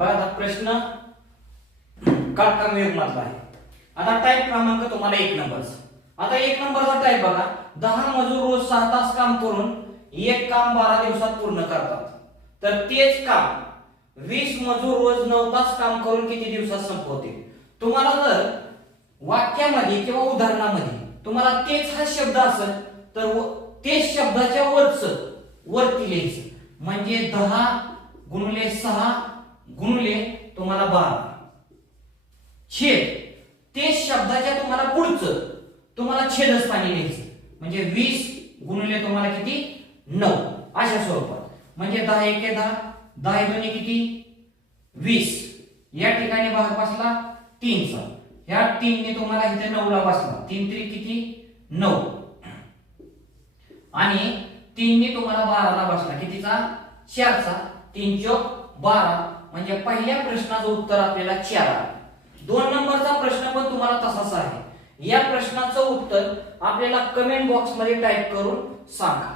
बघा आता प्रश्न काटकम योग मधला आहे. आता टाईप क्रमांक तुम्हाला 1 नंबरचा. आता 1 नंबरचा टाईप बघा, 10 मजूर रोज 6 तास काम करून एक काम 12 दिवसात पूर्ण करतात. तर तेच काम 20 मजूर रोज 9 तास काम करून किती दिवसात संपवतील. तुम्हाला जर वाक्यामध्ये किंवा उदाहरणामध्ये तुम्हाला तेच हा शब्द असेल तर तेच शब्दाच्या वरती लिहायचं. म्हणजे 10 गुणिले 6 गुणिले तुम्हाला 12 छेद तेच शब्दाच्या तुम्हाला पुढचं तुम्हाला छेदस्थानी लिहायचं. म्हणजे 20 गुणिले तुम्हाला किती 9 अशा स्वरूपात. म्हणजे 10 एके 10, 10 दोन्ही किती 20. या ठिकाणी भाग बसला 3चा. ह्या 3 ने तुम्हाला इथे 9 ला बसला. 3 त्रिक किती 9 आणि 3 ने तुम्हाला 12 ला बसला. कितीचा 4चा. 3 चौक 12. म्हणजे पहिल्या प्रश्नाचं उत्तर आपल्याला 4 आहे. 2 नंबरचा प्रश्न पण तुम्हाला तसाच आहे. या प्रश्नाचं उत्तर आपल्याला कमेंट बॉक्स मध्ये टाइप करून सांगा.